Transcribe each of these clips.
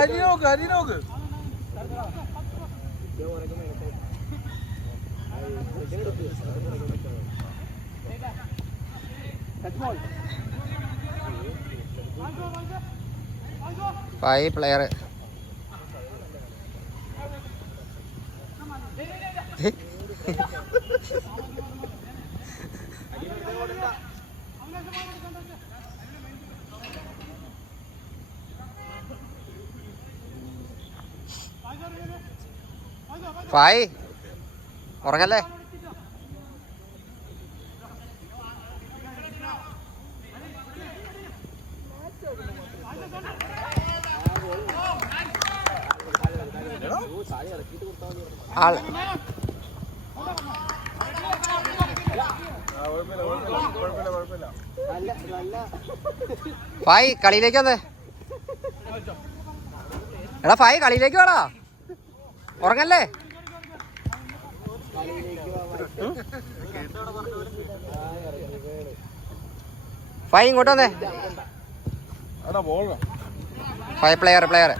അരി നോക്ക്. Five player. Five ഉറങ്ങല്ലേ? ആൾ ഫായ് കളിയിലേക്ക് വന്നേ. എടാ ഫായ് കളിയിലേക്ക് വേടാ, ഉറങ്ങല്ലേ? ഫായ് ഇങ്ങോട്ട് വന്നേ. Five player player.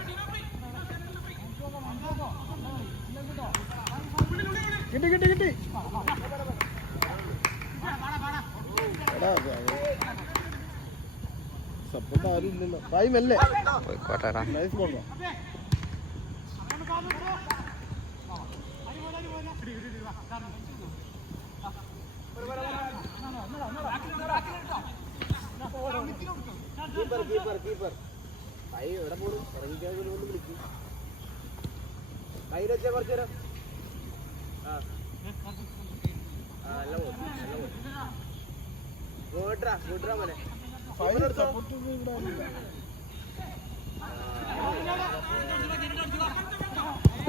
പോയിക്കോട്ടെടാ.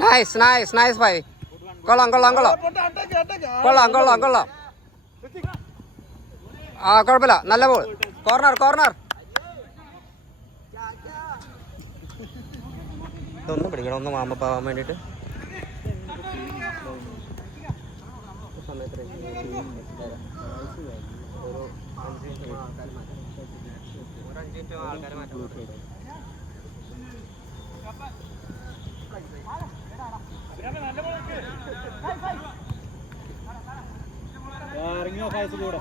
Nice nice nice five. കൊള്ളാം കൊള്ളാം കൊള്ളാം കൊള്ളാം കൊള്ളാം കൊള്ളാം. ആ കുഴപ്പമില്ല, നല്ല ബോൾ. Corner corner. ഇതൊന്നും പിടിക്കണം, ഒന്ന് മാമപ്പാവാൻ വേണ്ടിയിട്ട്. ആൾക്കാരെ മാറ്റാൻ ഇറങ്ങിയോ ഫൈസ് കൂടെ.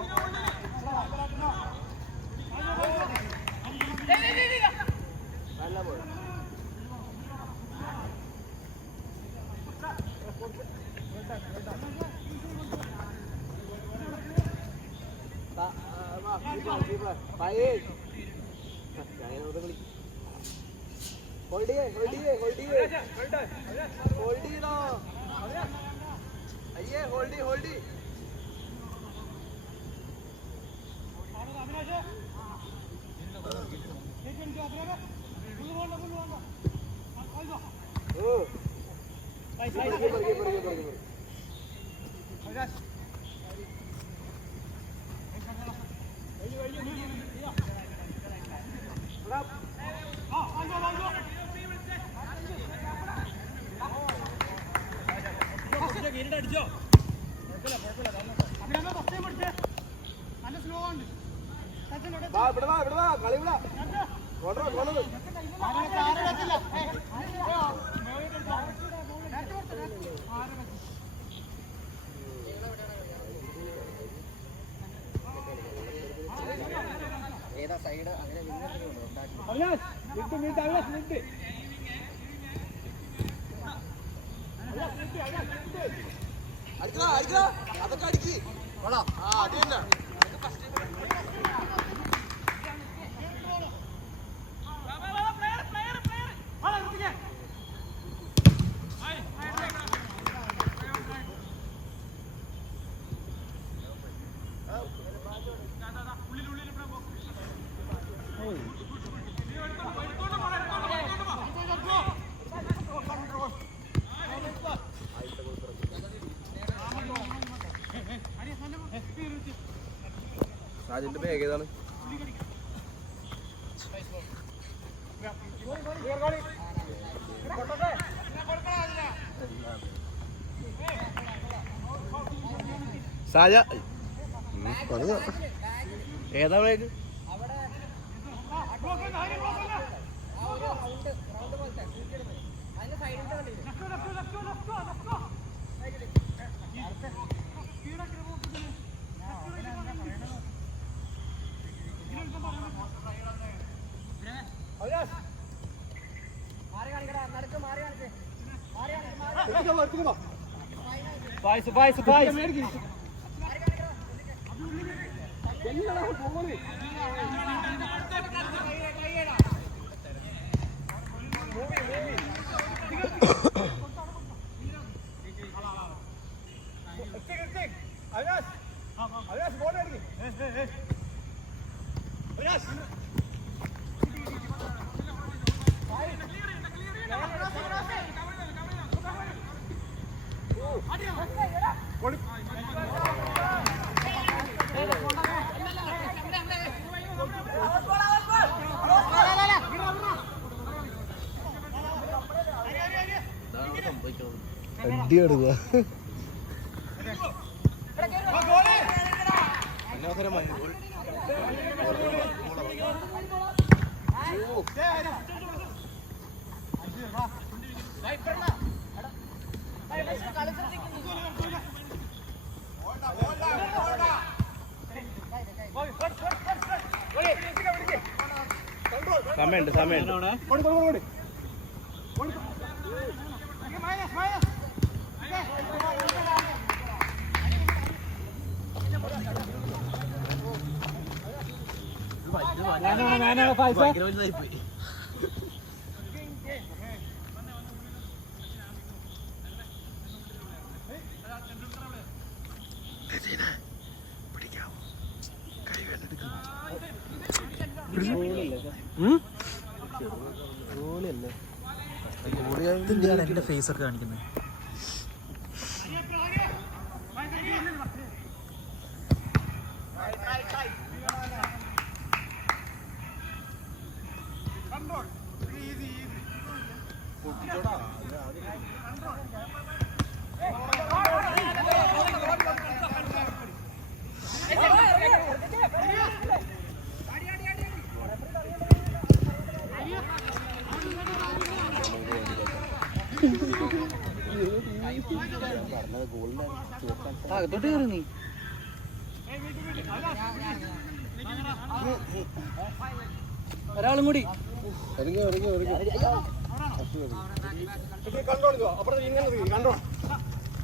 ഏതാ സൈഡ് അങ്ങനെ അതൊക്കെ അടിച്ച് അത് തന്നെ. സാജിന്റെ ബാഗ് ഏതാണ്? സാജ ഏതാ ബാഗ്? അടി കൊടുക്കുക സമയമുണ്ട് എന്റെ ഫേസ് ഒക്കെ കാണിക്കുന്നത്. അകത്തോട്ട് കയറി നീ. ഒരാളും കൂടി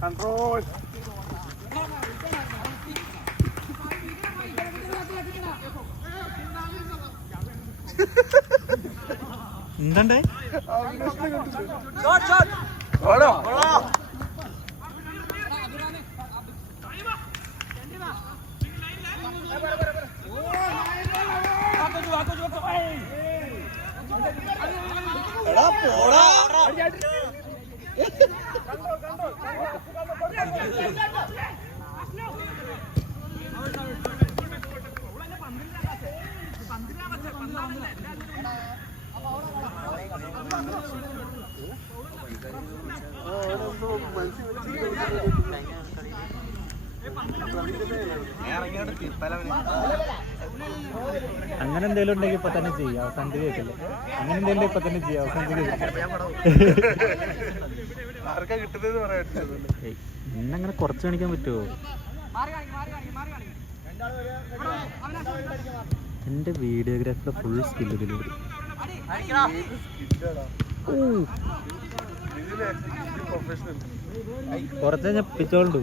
കൺട്രോൾ എന്തണ്ടേ അങ്ങനെ എന്തെങ്കിലും ഉണ്ടെങ്കിൽ ഇപ്പൊ തന്നെ ചെയ്യാം. അവസാനത്തിൽ കേൾക്കില്ല. അങ്ങനെ എന്തെങ്കിലും ഇപ്പൊ തന്നെ ചെയ്യാം. അവസാനത്തിൽ ഇന്നങ്ങനെ കുറച്ച് കാണിക്കാൻ പറ്റുമോ? എന്റെ വീഡിയോഗ്രാഫിയുടെ ഫുൾ സ്കില്ല് ഇതിലൂടെ കുറച്ച് ഞാൻ പിച്ചോളൂ.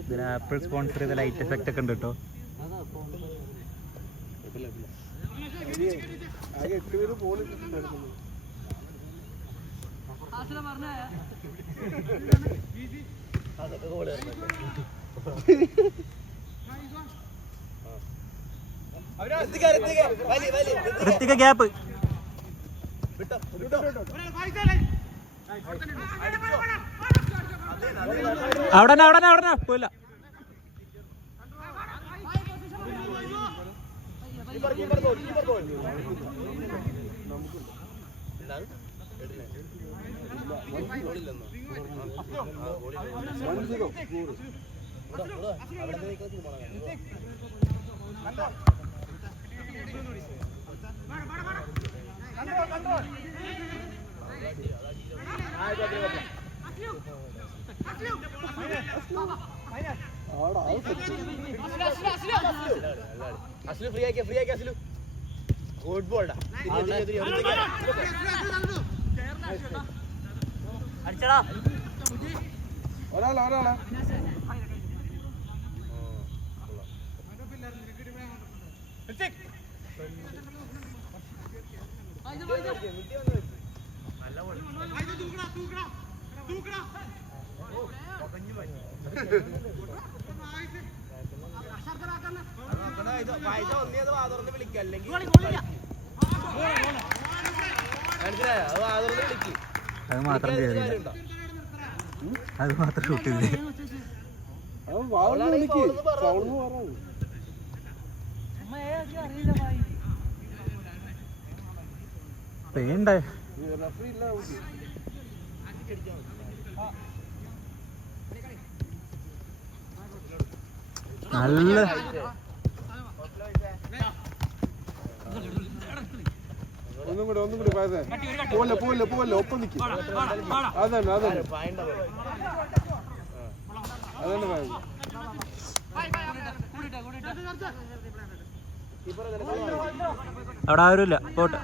ഇതിന് ആപ്പിൾ സ്പോൺസർ ചെയ്ത ലൈറ്റ് എഫക്റ്റ് ഒക്കെ ഉണ്ട് കേട്ടോ. ഋത്തിക ഗ്യാപ്പ് അവിടെ പോയില്ല. ഫ്രീ ആക്കി അസ്ലു ഗുഡ് ബോൾഡാ അടിച്ചടാ ഒരാളാ അത് മാത്രം കേറിയില്ല. അത് മാത്രം ഷൂട്ട് ചെയ്തേ. പേണ്ട നല്ല ഒന്നും കൂടി പോലെ ഒപ്പം നിൽക്കും. അതന്നെ അതന്നെ അവിടെ ആരുമില്ല. പോട്ടെ.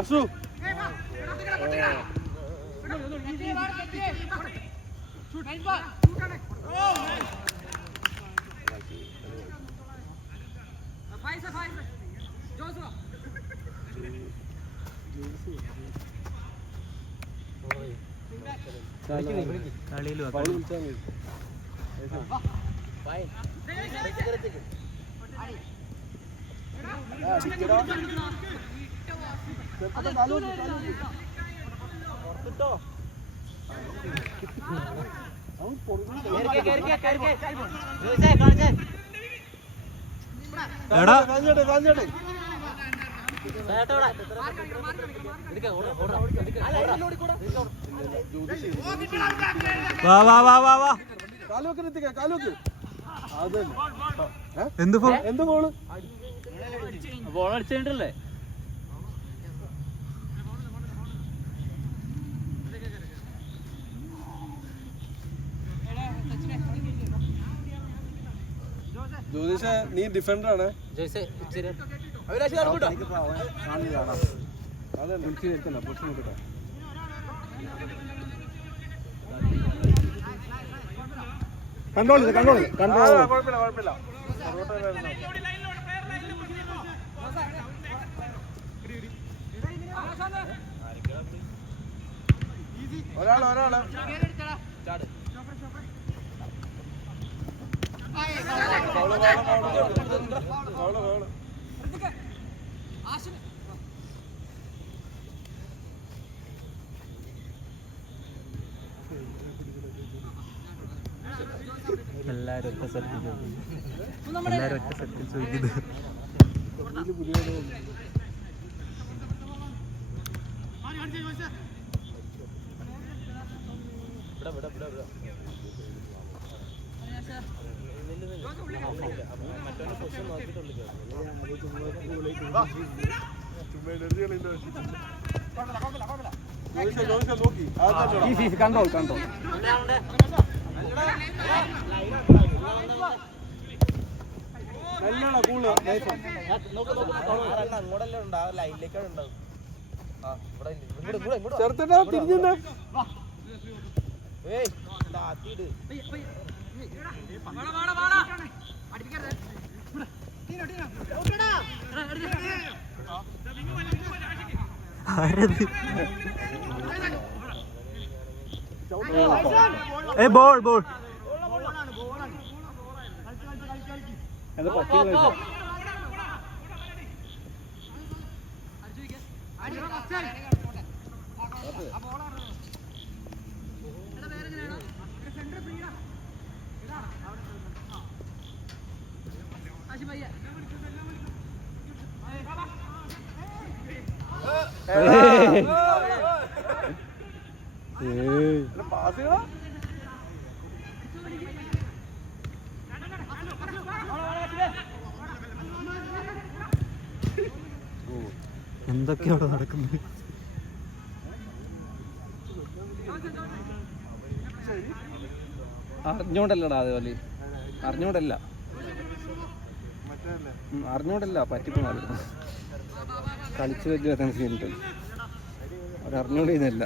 അസു കളിയിൽ എടാ വാ വാ വാ വാ വാ. എന്ത് ബോള് ബോൾ അടിച്ചിട്ടല്ലേ? ജ്യോതിഷ നീ ഡിഫൻഡർ ആണ്. കണ്ടോളൂ കുഴപ്പമില്ല. ഒരാള് എല്ലാരും ഒറ്റ സെറ്റിൽ ചോദിക്കുന്നത്. കണ്ടോ നല്ലോണം കൂള് അങ്ങോട്ടല്ലേ ഉണ്ടാവും. ലൈനിലേക്കാണ് ഉണ്ടാവും. ചെറുത്തട്ടാ തിരിഞ്ഞ ബോൾ ബോൾ പാസ് ചെയ്യണം. എന്തൊക്കെയാണ് നടക്കുന്നത്? അറിഞ്ഞോണ്ടല്ലടാ അതേപോലെ അറിഞ്ഞോണ്ടല്ല അറിഞ്ഞോണ്ടല്ല പറ്റിപ്പോണത് കളിച്ചു വലിയ സീനുണ്ട് അത് അറിഞ്ഞോണ്ട് ചെയ്യുന്നല്ല.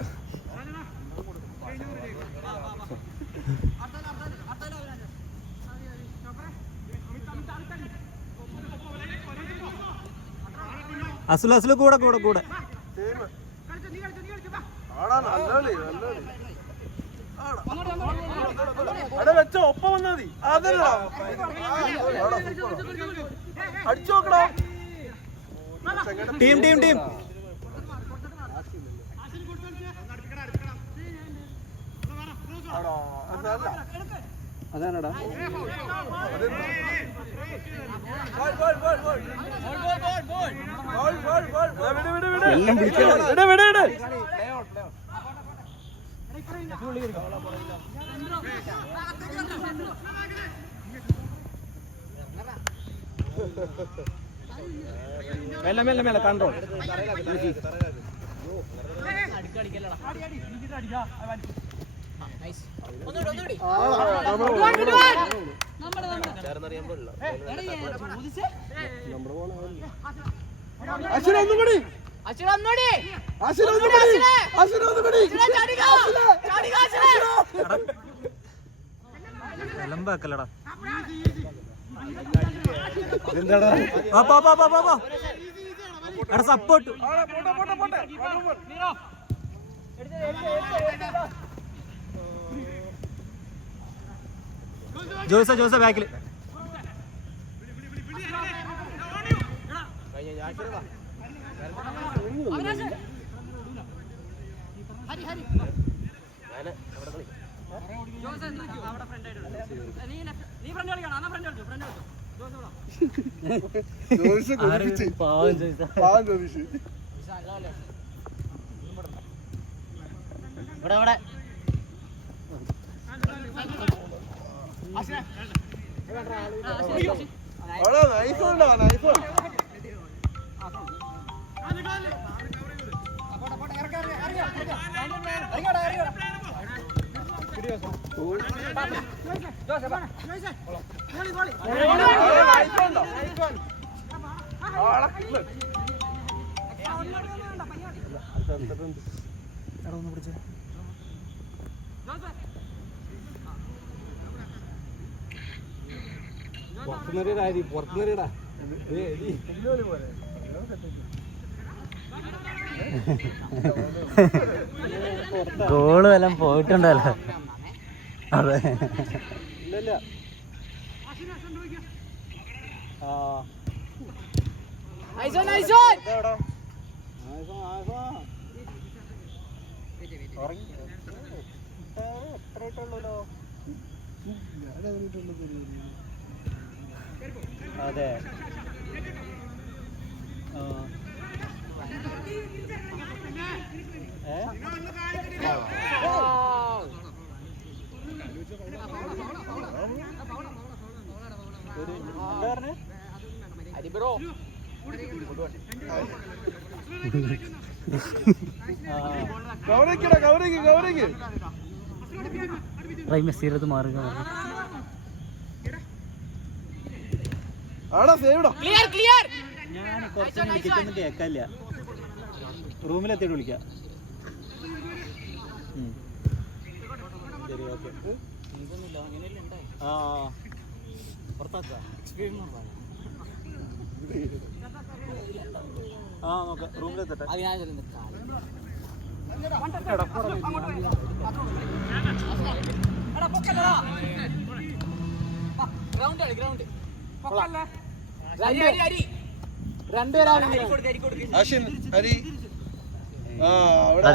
അസുല കൂടെ കൂടെ കൂടെ വെച്ചോ ഒപ്പം വന്നാ മതി. അതല്ല അടിച്ചു നോക്കണോ? ടീം ടീം ടീം അതാണടാ എല്ലാം പിടിച്ചു. മെല്ലെ മെല്ലെ മെല്ലെ കൺട്രോൾ. വിളമ്പാക്കല്ലടാ. സപ്പോർട്ട് ജോസ ബാക്കിൽ പുറത്തുനിന്നറിയടാ ഗോള് എല്ലാം പോയിട്ടുണ്ടല്ലോ. അതെ ഇല്ലല്ല അതെ മെസ്സിയിലത് മാറുക. ഞാൻ കുറച്ച് വിളിക്കൊന്നും കേൾക്കാല്ല. റൂമിലെത്തിയിട്ട് വിളിക്കാം. ശരി ഓക്കെ. ആ പുറത്താക്കാം. ആ നോക്കാം. റൂമിലെത്തട്ടെ.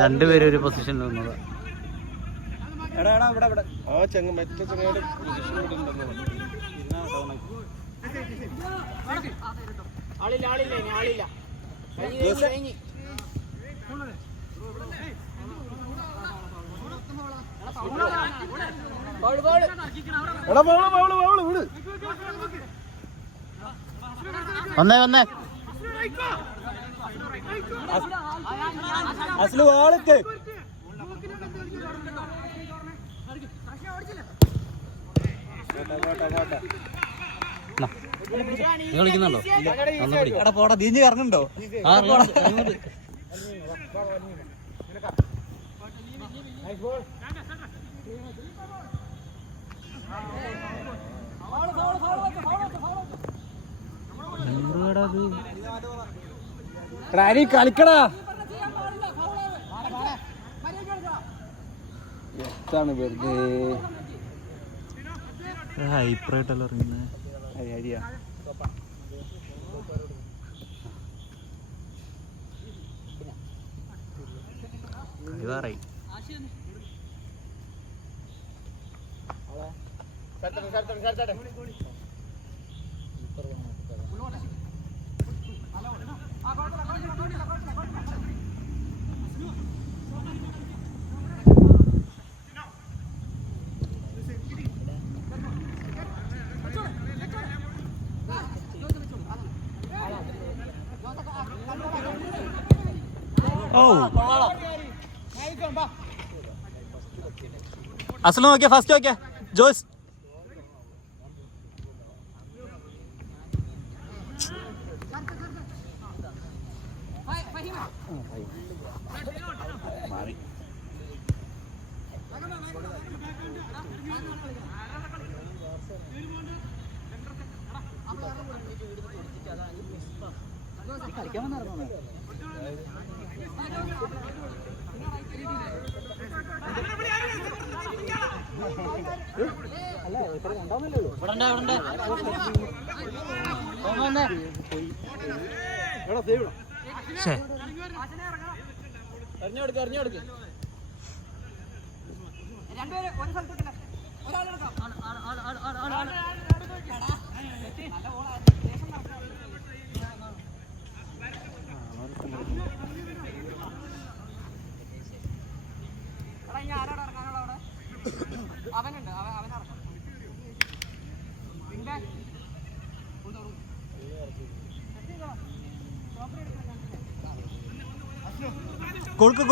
രണ്ടുപേരും ഒരു പൊസിഷനിൽ നിന്നത്. മറ്റേ ചങ്ങയുടെ പൊസിഷൻ ഇവിടെ ഉണ്ടെന്ന് എടാ ബൗള് വിട്. വന്നേ അസ്ലു വാളക്ക് കളിക്കുന്നുണ്ടോ? പോടാ തീഞ്ഞ് കറങ്ങുന്നുണ്ടോ? കളിക്കടാ. എത്താണ് വെറുതെ ഹൈപ്പറായിട്ടല്ലോ ഇറങ്ങുന്നത്. അരിയാ ഇതാറായി. അസല് നോക്കിയ ഫസ്റ്റ് നോക്കിയ ജോസ്. കൊടുക്ക്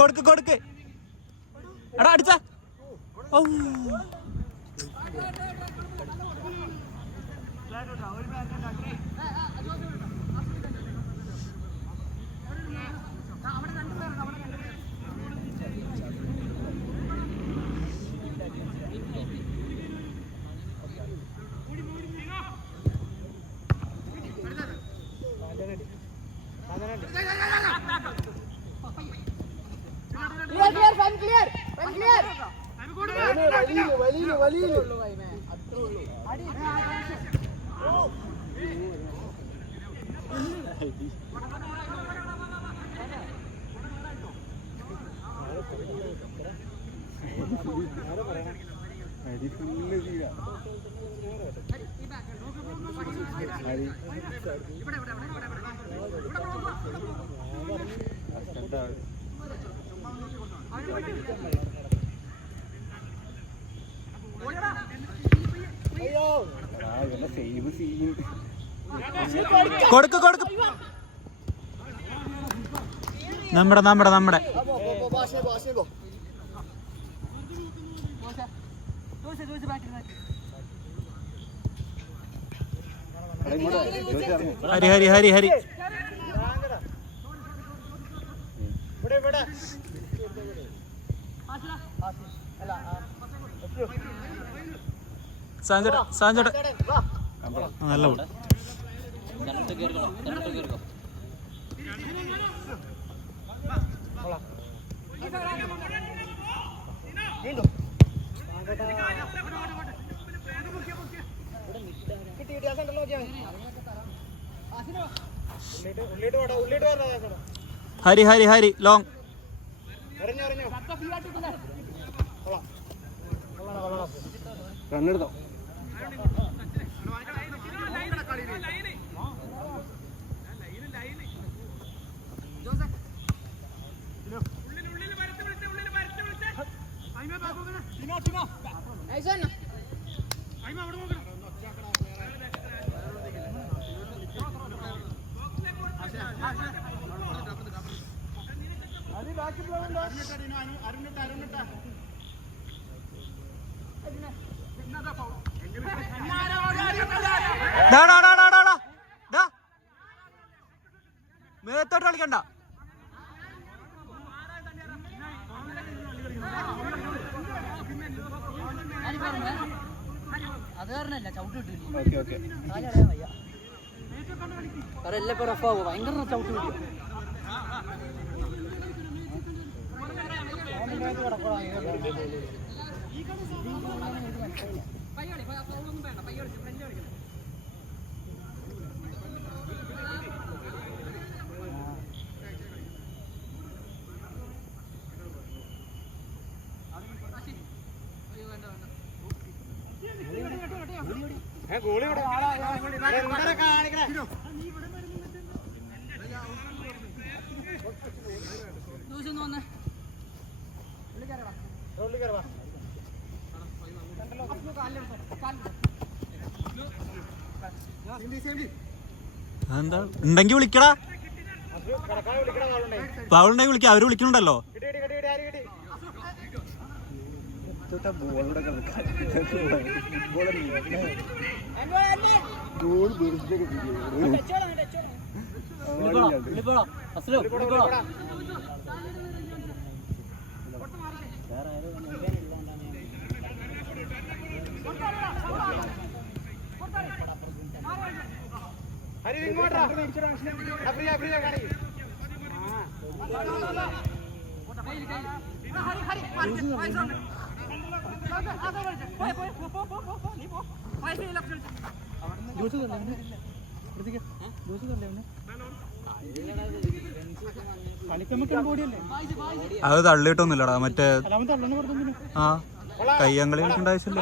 എടാ അടിച്ച. കൊടുക്ക് നമ്മുടെ ഹരി സാഞ്ചോട്ടെ നല്ല ഹരി ലോങ്. റണ്ണെടുത്തോ. മേത്തോട്ട് കളിക്കണ്ട. അത് കാരണല്ല ചവിട്ട് കിട്ടില്ല. Okay okay. എല്ലാം ഇപ്പൊ റഫാവോ ഭയങ്കര ചവിട്ട് കിട്ടിയോ. എന്താ ഉണ്ടെങ്കി വിളിക്കടാ. ഫൗളുണ്ടെങ്കിൽ വിളിക്കാം. അവര് വിളിക്കണുണ്ടല്ലോ. അത് തള്ളിയിട്ടൊന്നുമില്ലടാ. മറ്റേ ആ കയ്യങ്കളി കളിക്കേണ്ട ആവശ്യമില്ല.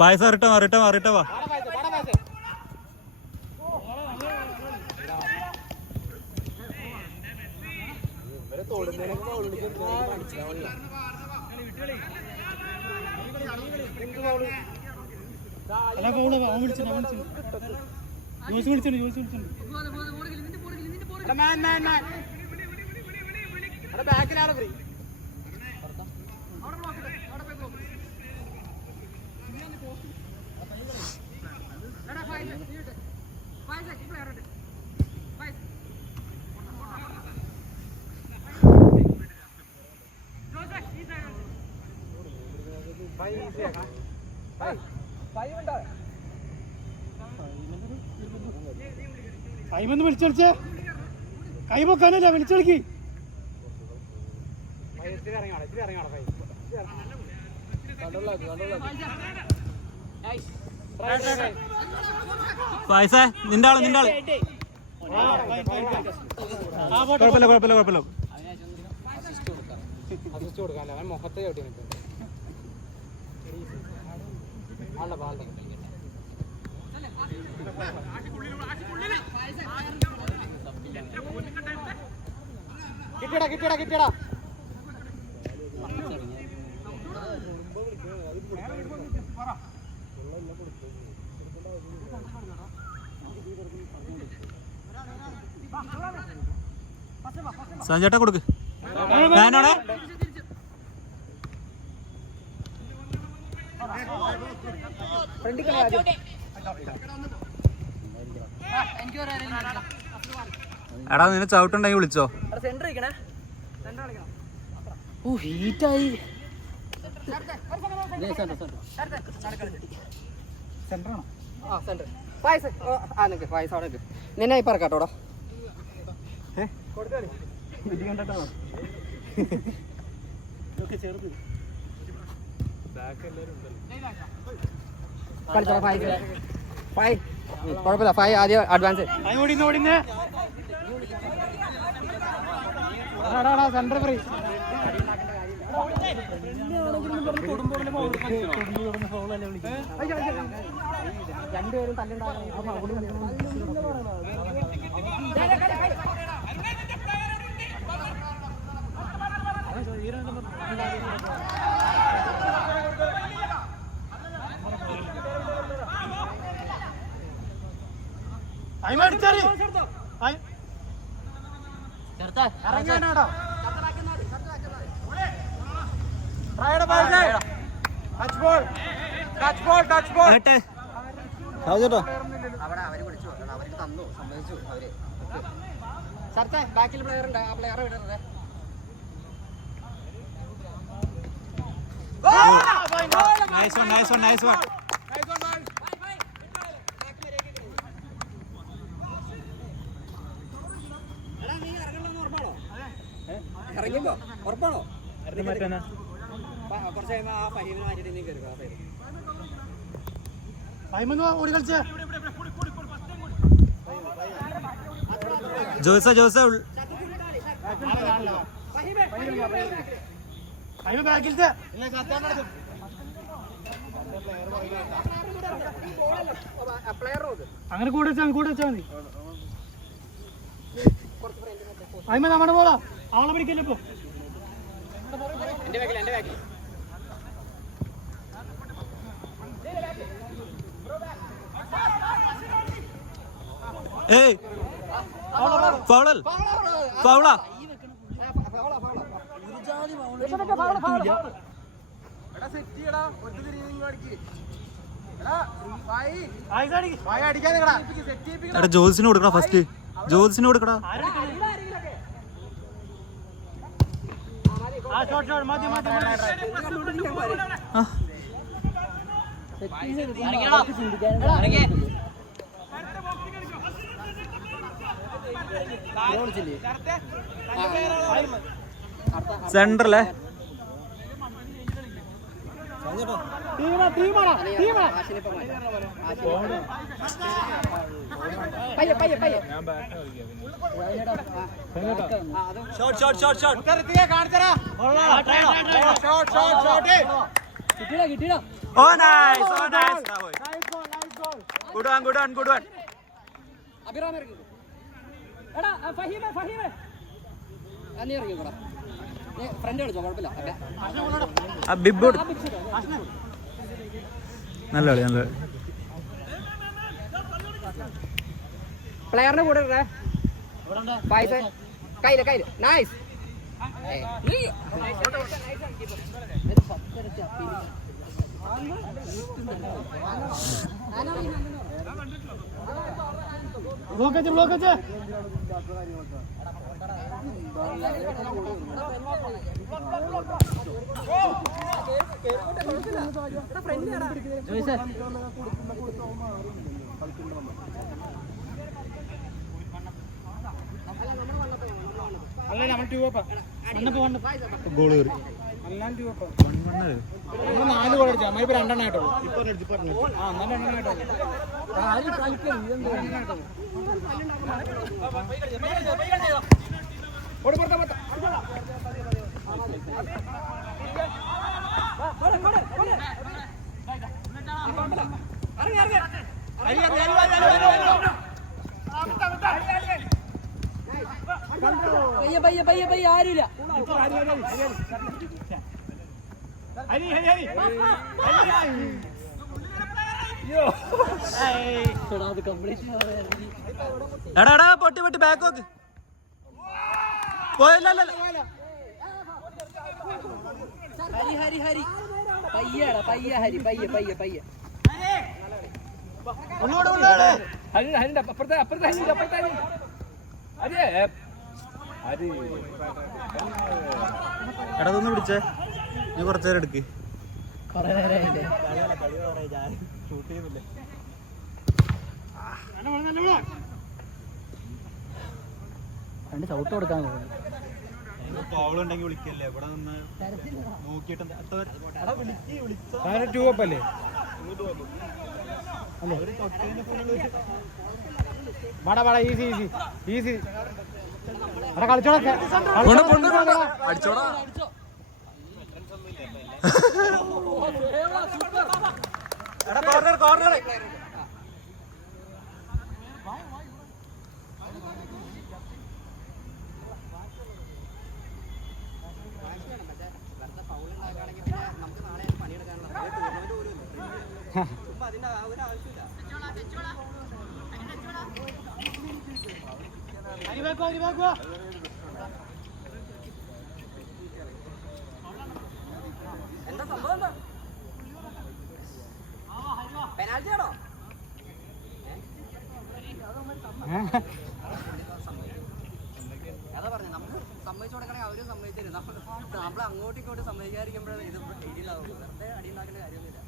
പായസം അറിയിട്ട വാ. കൈമൊന്ന് വിളിച്ചോളിച്ചേ. കൈ പൊക്കാനല്ല വിളിച്ചോളിക്ക്. പായസേ നിന്റെ ആള് കുഴപ്പമില്ല. മുഖത്ത് ചവിട്ടി കിട്ടിയടാ. സഞ്ജേട്ടാ കൊടുക്ക്. ഞാനോടെ എടാ നിന്നെ ചവിട്ടുണ്ടെങ്കിൽ വിളിച്ചോ. ഹീറ്റായി. നിന്നെ ഇപ്പൊ ഇറക്കാട്ടോടാ. കുഴപ്പമില്ല. ഫൈവ് ആദ്യം അഡ്വാൻസ്. Centre free. രണ്ടുപേരും തല്ലുണ്ടാകാൻ ബാക്കിൽ പ്ലെയർ ഉണ്ട് ആ പ്ലെയറെ വിടരുത് ഇറങ്ങിപ്പോ ഉറപ്പാണോ കുറച്ച് കഴിയുമ്പോ ആ ഫഹീമിനെ മാറ്റിട്ട് നീ കയറുക ഓടി കളിച്ചേ ജോസ ബാക്കിലത്തെ അങ്ങനെ കൂടെ വെച്ചാൽ മതി അയിമ നമ്മുടെ പോളാ ആളെ പിടിക്കല്ലോ ഇപ്പൊ എന്റെ ബാക്കിൽ ഏയ് ഫൗളാ എടാ ജോസിന് കൊടുക്കടാ ഫസ്റ്റ് ജോസിന് കൊടുക്കടാ സെന്ററല്ലേ ഓ നൈസ് ഗുഡ് വൺ നീ ഇറങ്ങിക്കോടാ ഫ്രണ്ട് കളിച്ചോ കുഴപ്പമില്ല നല്ല കളി നല്ല പ്ലെയറിന്റെ കൂടെ പൈസ കയ്യില് നൈസ് ബ്ലോക്ക് അല്ല നമ്മൾ ഗോൾ കയറി 4 ഗോൾ അടിച്ചാൽ നമ്മളിപ്പോ 2 എണ്ണം ആയിട്ടുള്ളൂ പയ്യ ആരുമില്ല എടാ പൊട്ടി ബാക്ക് നോക്ക് പോയല്ല ഹരി പയ്യടാ പയ്യ ഹരിന്റെ അപ്പുറത്തെ എടാ ഒന്ന് പിടിച്ചേ നീ കുറച്ചേരം എടുക്ക് രണ്ട് ചവിട്ട് കൊടുക്കാൻ ഉണ്ടെങ്കിൽ വിളിക്കല്ലേ ഇവിടെ നിന്ന് നോക്കിയിട്ട് അല്ലേ ഈസി കളിച്ചോളൊക്കെ അടിച്ചോടാ എന്താ സംഭവം എന്താ? പെനാൽറ്റി ആണോ? അതാ പറഞ്ഞു, നമുക്ക് സമ്മതിച്ചു കൊടുക്കണേ അവരും സമ്മതിച്ചില്ല. നമ്മൾ അങ്ങോട്ടും ഇങ്ങോട്ടും സമ്മതിക്കാതിരിക്കുമ്പോഴേ ഇത് ഇടിയിലാവും. വെറുതെ അടി ഉണ്ടാക്കേണ്ട കാര്യമൊന്നുമില്ല.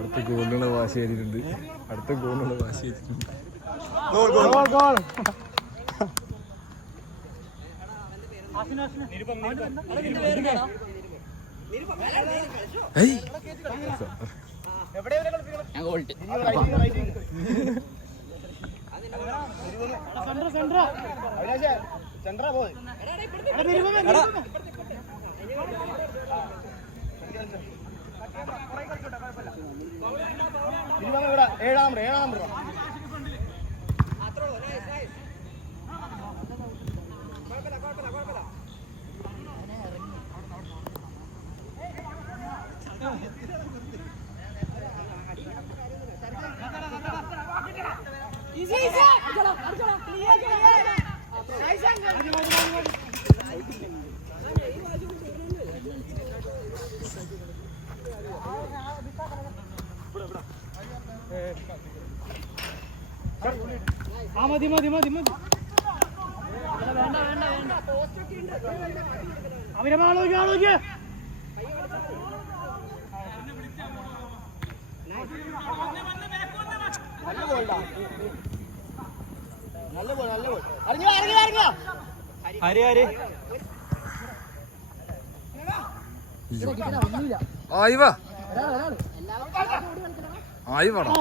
അടുത്ത ഗോളിനുള്ള വാശി ചെയ്തിട്ടുണ്ട്. മതി മതി മതി മതി. അവരമാളോക്ക് ആളോക്ക് ഹരി ഹരി ആയി വാ ആയി വാടാ.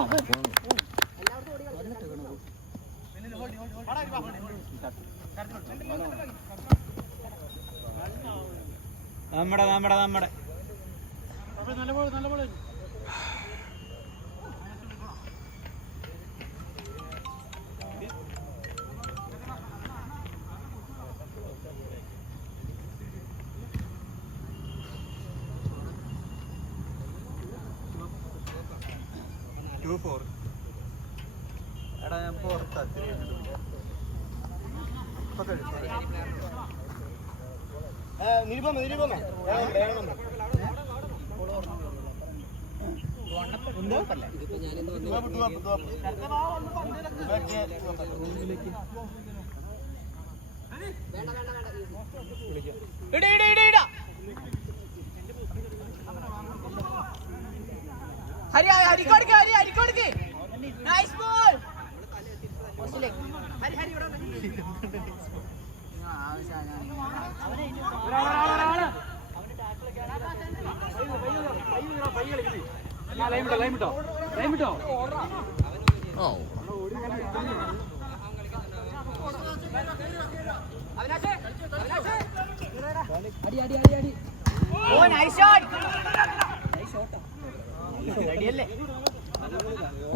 നമ്മുടെ നമ്മുടെ നമ്മുടെ നല്ല ബോൾ നല്ല ബോൾ. എടാ ഞാൻ പുറത്താ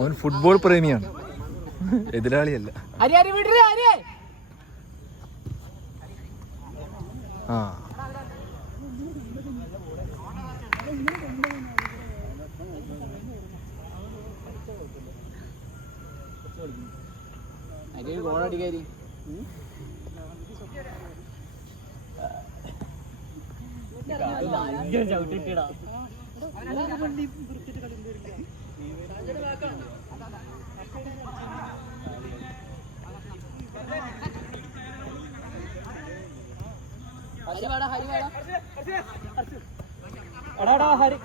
ഓൻ ഫുട്ബോൾ പ്രേമിയാണ്, എതിരാളിയല്ല. ആ ഗോളടിക്കാരി ചവിട്ടിട്ടാ ഹരിവാടാ ഹരിവാടാ എടാ ഹരി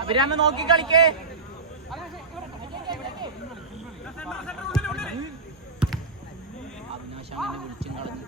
അഭിരാമ നോക്കി കളിക്കേ. അവിനാശാമിനെ വിളിച്ചും കളഞ്ഞു.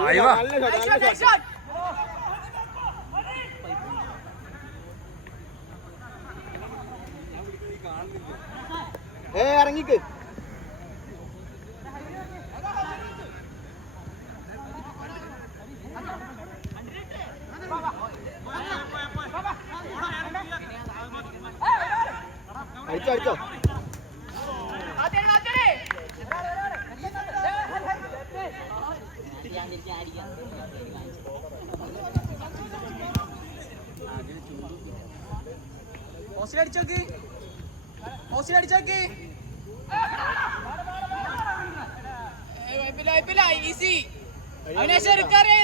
ആയി വാ ഇറങ്ങിക്ക് അടിച്ചോ അടിച്ചോ പോസ്റ്റിലടിച്ചോക്ക് പോസ്റ്റിലടിച്ചോക്ക് ഈസി അവിനാശ് ഇറുക്കാറേ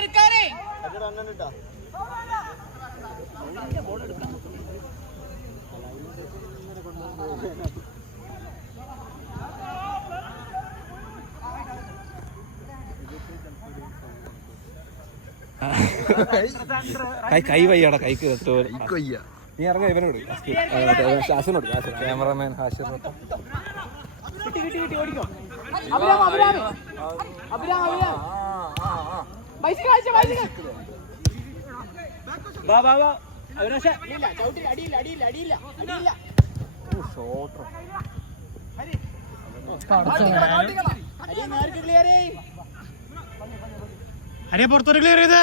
കൈ വയ്യാടാ കൈക്ക് വയ്യ നീ ഇറങ്ങ ഇവനോട് ഹാസിനോട് ക്യാമറമാൻ ഹാഷിർ ഹരിയെ പുറത്തോട്ട് ക്ലിയർ ചെയ്ത്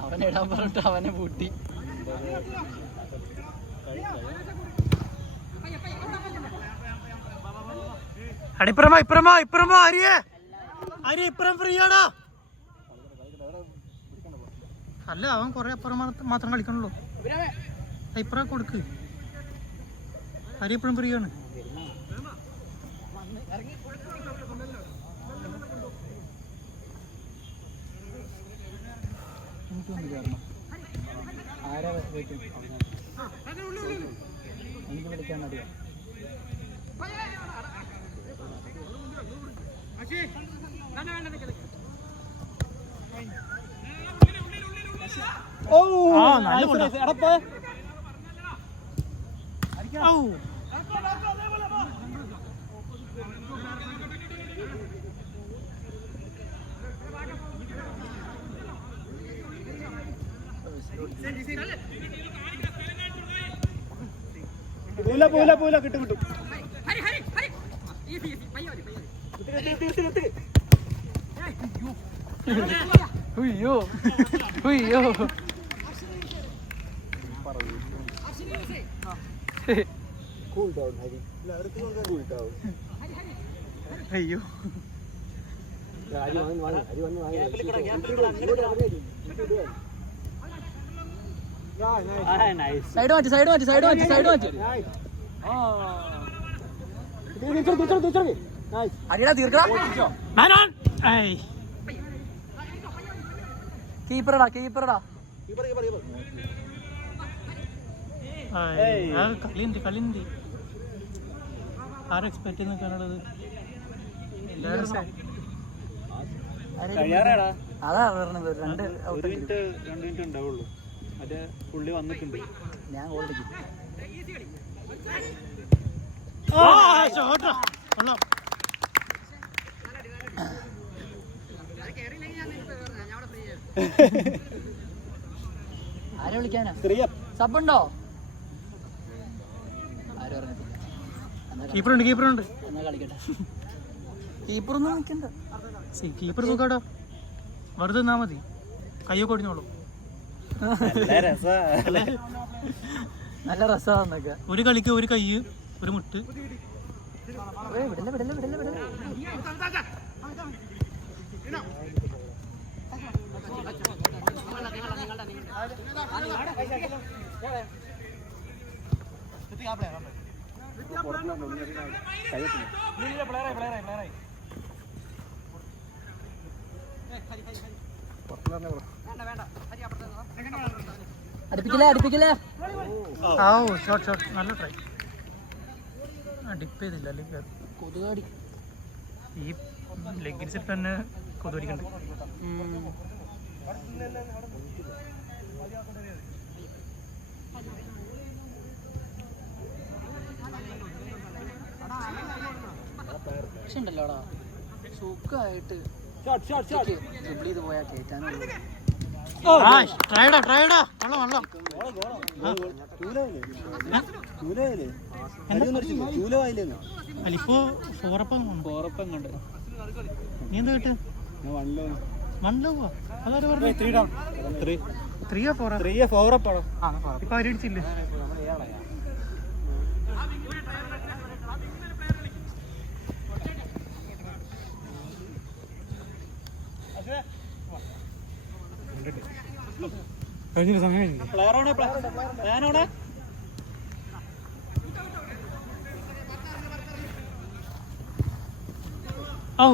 അവനിടാൻ പറഞ്ഞിട്ട് അവനെ പൂട്ടി ഇപ്പുറമാ ഹരിയെ ഇപ്പുറം ഫ്രീ ആടാ അല്ല അവൻ കൊറേ അപ്പുറം മാത്രം കളിക്കണല്ലോ ഇപ്പുറം കൊടുക്ക് ഹരി ഇപ്പഴും ഫ്രീ ആണ് എനിക്ക് വിളിക്കാൻ അറിയാം പോല കിട്ടും ഉയ്യോ ഉയ്യോ അയ്യോ സൈഡ് മാറ്റി അടിയടാ തീർക്കടാ കീപ്പറടാ കളിയുണ്ട് ആരും എക്സ്പെക്ട് ചെയ്യുന്ന കാണുന്നത് അതാ പറഞ്ഞത് 2 മിനിറ്റ് ഉണ്ടാവുള്ളൂ മറ്റേ പുള്ളി വന്നിട്ടുണ്ട് ഞാൻ ഓൾറെഡി ആരെ വിളിക്കാനാ സബുണ്ടോ ആരും കീപ്പറുണ്ട് എന്നാ കളിക്കട്ടെ കീപ്പറൊന്നും നിൽക്കണ്ട കീപ്പർ നോക്കാടോ വെറുതെ നിന്നാ മതി കയ്യൊക്കെ ഒടിഞ്ഞോളൂ നല്ല രസമാന്നൊക്കെ ഒരു കളിക്ക് ഒരു കൈ ഒരു മുട്ട് വിടല്ലേ അടുപ്പിക്കലേ ഷോട്ട് നല്ല ട്രൈ ഡിപ്പ് ചെയ്തില്ല അല്ലെങ്കിൽ കൊതുകാടി ഈ ലെഗിൻസിൽ തന്നെ കൊതുടിക്കുന്നുണ്ട്. പക്ഷെ ഉണ്ടല്ലോടാ സുഖമായിട്ട് ഡ്രിബിൾ ചെയ്ത് പോയാൽ കയറ്റാനുള്ളൂ. അലിപ്പോ ഫോറപ്പം കണ്ട് നീ എന്താ കേട്ട് 1 ലോ അതാര് പറഞ്ഞു 3 4 ഇപ്പൊ അവരടിച്ചില്ലേ? സമയം ഓ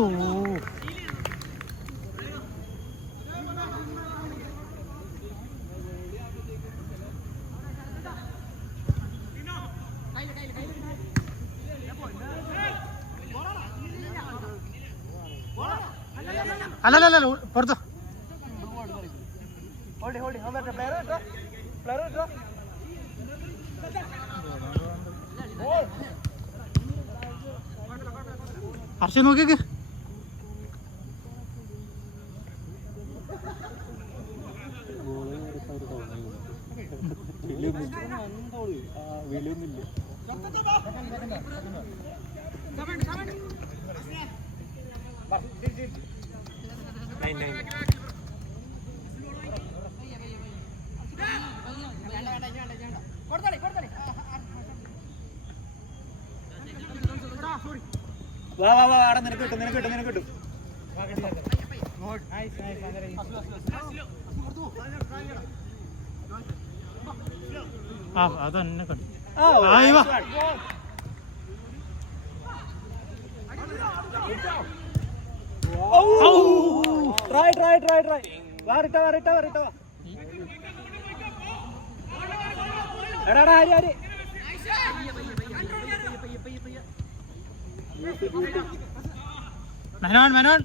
അല്ലല്ല പുറത്തോ. അർച്ച നോക്കിയേക്ക്. നിനക്ക് കിട്ടും. അതന്നെ കണ്ടു. മെനോൻ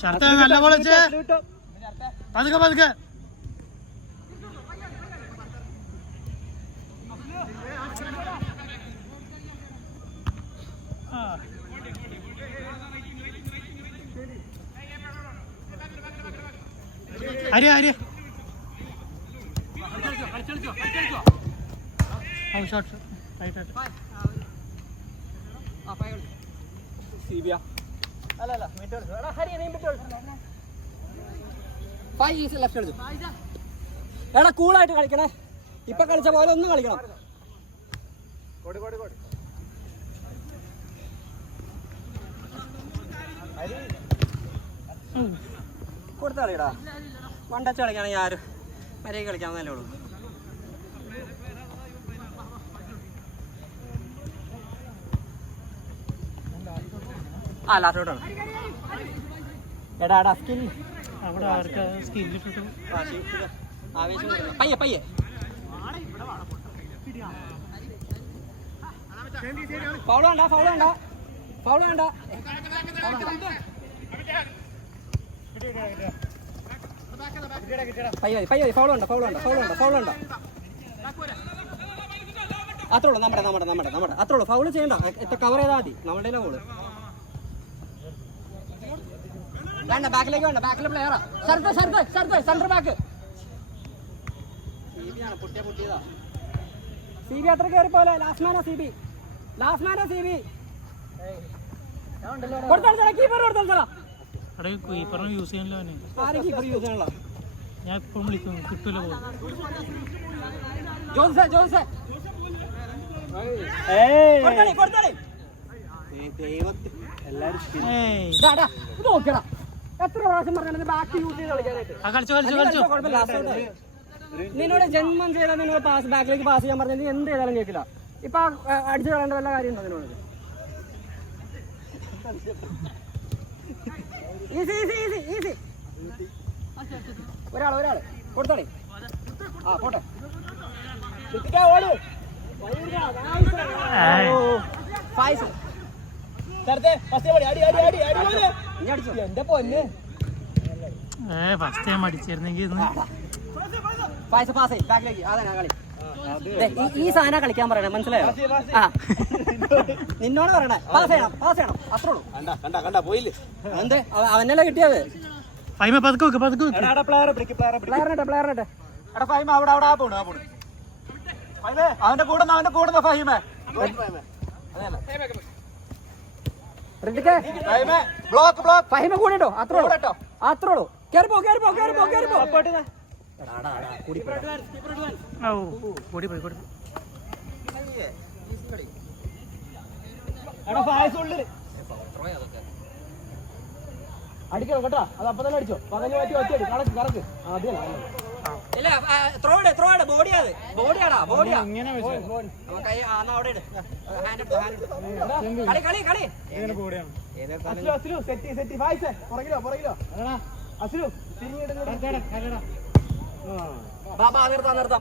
ഷർട്ട് നല്ല പോലെ പതുക്കെ ഹരി ഷോട്ട് റൈറ്റ് എടാ കൂളായിട്ട് കളിക്കണേ. ഇപ്പൊ കളിച്ച പോലെ ഒന്നും കളിക്കണം. കൊടുത്ത കളിക്കടാ. വണ്ടച്ച കളിക്കുകയാണെങ്കിൽ ആരും വരെയൊക്കെ കളിക്കാവുന്നല്ലേ ഉള്ളൂ. ലാസ്റ്റോട്ടാണ്. എടാ സ്കിൽ അവിടെ ആർക്കാ സ്കില്ലിട്ടിട്ട് ആവേശം. പയ്യെ ഫൗള് വേണ്ട പയ്യ ഫൗള് വേണ്ട. അത്രേ ഉള്ളൂ. നമ്മുടെ അത്രേ ഉള്ളൂ. ഫൗള് ചെയ്യണ്ട. കവർ ചെയ്താൽ മതി. നമ്മുടെ ഫൗള് വേണ്ട. ബാക്കിലേക്ക് വേണ്ട. ബാക്കിലെ പ്ലെയറാ. സെന്റർ ബാക്ക് പൊട്ടിയതാ. സി ബി അത്ര കയറി പോലെ. ലാസ്റ്റ് മാനാ സി ബി. കീപ്പറിനെ യൂസ് ചെയ്യാനല്ലോ. ആരും കീപ്പർ യൂസ് ചെയ്യാനുള്ള ഞാൻ എപ്പോഴും വിളിക്കും. കിട്ടൂല പോകും. ജോൺസേ നോക്കടാ. എത്ര പ്രാവശ്യം പറഞ്ഞാൽ ബാക്ക് യൂസ് ചെയ്ത് കളിക്കാനായിട്ട്. നിന്നോട് ജന്മം ചെയ്താൽ നിന്നോട് ബാക്കിലേക്ക് പാസ് ചെയ്യാൻ പറഞ്ഞാൽ നീ എന്ത് ചെയ്താലും കേൾക്കില്ല. ഇപ്പൊ അടിച്ചു കളയേണ്ട വല്ല കാര്യമുണ്ടോ നിന്നോട്? ഈസി. ഒരാള് കൊടുത്തോളി. പോട്ടെ. ഓട്. എന്റെ പൊന്ന് ഫസ്റ്റ് ടൈം അടിച്ചിരുന്നെങ്കിൽ പാസ് ബാക്കിലേക്ക് അതാണ് കളി. ഈ സാധനം കളിക്കാൻ പറയണേ, മനസ്സിലായോ? ആ നിന്നോട് പറയണേ, പാസ് ചെയ്യണം അത്രേ ഉള്ളൂ. എന്ത് അവനല്ലേ കിട്ടിയത്? പ്ലെയറിനെ അവന്റെ കൂടെ ഫഹീമേ ഫഹിമ കൂടിട്ടോ, അത്രേ ഉള്ളൂ. കേറിപ്പോ അടിക്കണം കേട്ടോ, അത് അപ്പൊ തന്നെ അടിച്ചോ. പകല് മാറ്റി വെച്ചടി കറക്ക്. നിർത്താം.